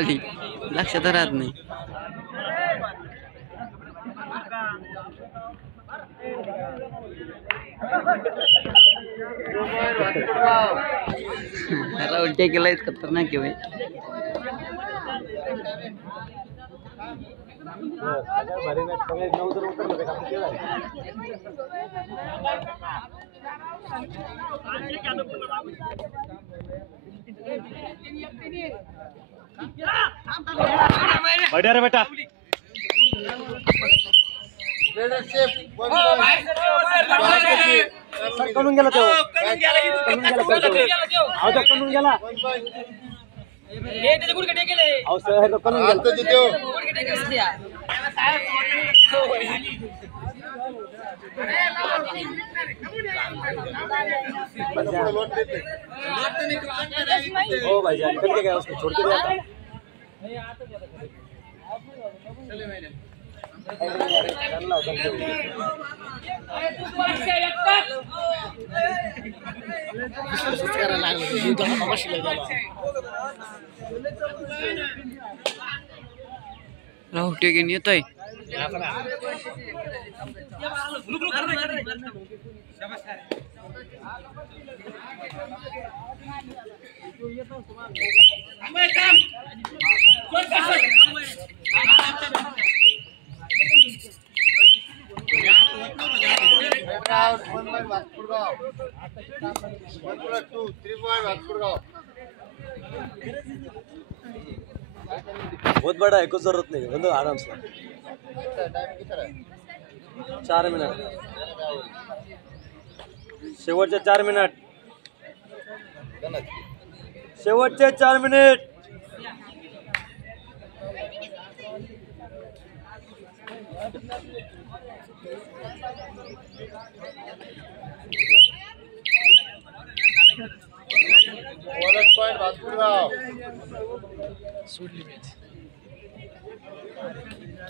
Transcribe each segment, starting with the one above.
लक्षात राहत नाही. उलट्या केलाय खतरनाक आहे भाई. बढ़िया रे बेटा. करून गेला तो. करून गेला. ओ भाई जान निकल के गया उसको छोड़ के गया. राहुल टेकन येतोय. बहुत बड़ा है, कुछ जरूरत नहीं है. आराम से 4 मिनट. शेवटचे 4 मिनट. शेवटचे 4 मिनिट.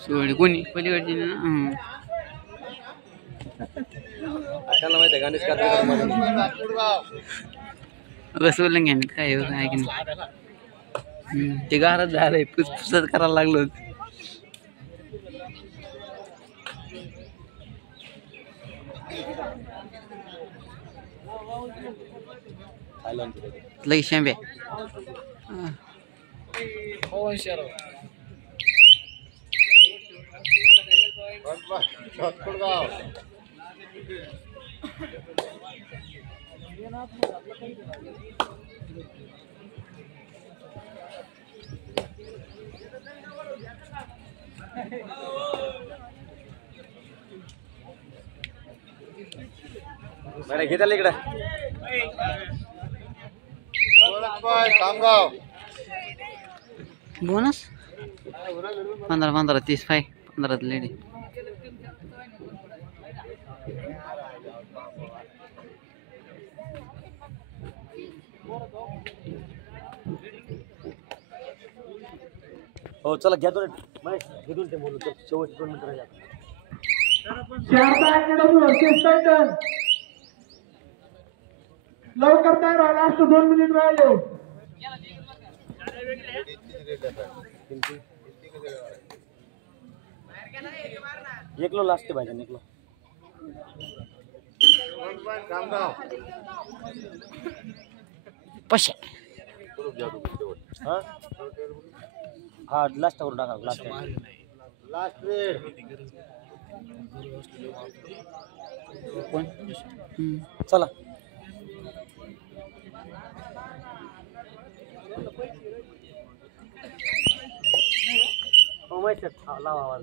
सोड कोणी पलीकडची ना. आपल्याला माहिती आहे गाणेश अगं सोडलं घ्या काय आहे की नाही. ते गारच झालंय पुसपुसत करायला लागलो. लगेच शांब्या. बरं घेताल इकडे. Bonus 15 30 five 15 lady. हो चला घ्या दोन. घेऊन ते बोलू शेवटचे 2 मिनिटं राहिला. लवकर तयार व्हा. लास्ट 2 मिनिट राहिले. एकलो लास्ट भाई एकलो. पशे हा लास्ट करून टाका. लास्ट कोण. चला. हो माहिती लावा आवाज.